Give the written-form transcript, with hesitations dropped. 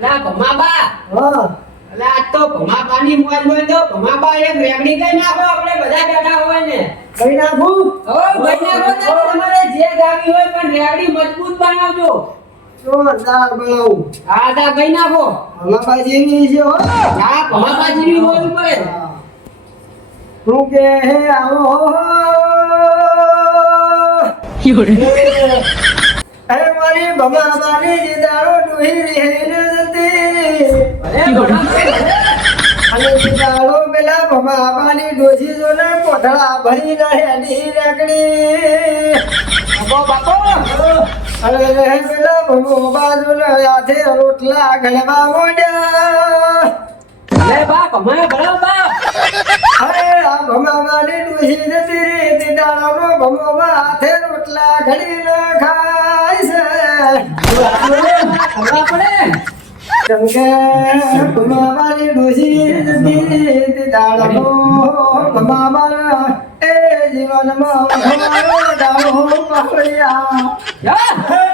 લા ભમાબા હા અલા આ તો ભમાબાની મોજ મોજ તો ભમાબા એક રેગડી કઈ નાખો આપણે બધા બેઠા હોય ને કઈ નાખું ઓ ભાઈ નાખો તો તમારે જે ગાવી હોય પણ રેગડી મજબૂત બનાવજો જોરદાર બનાવું હા દા કઈ નાખો ભમાબા જેવી છે હો હા ભમાબા જેવી બોલવું પડે તું કે હે આવો અરે મારી ભમાબાની જીદારો ડુહી રહેને જતી અરે ભમાબા અને જીદારો પેલા ભમાબાની ડોસી જોને કોઠડા ભરી નાખી રેકડી બાપો અરે પેલા ભમોબા જોને હાથે રોટલા ઘડવા મોડ્યા અરે બા ભમાય ભરો બા અરે આ ભમાબાની ડોસી જતી રે જીદારોનો ભમોબા હાથે રોટલા ઘડીને ખાય છે ખબર પડે ચમકે ભમાબાની ડોસી જતી દાડો ભમાબા એ જીવનમાં ભમારો દાડો પાડ્યા જા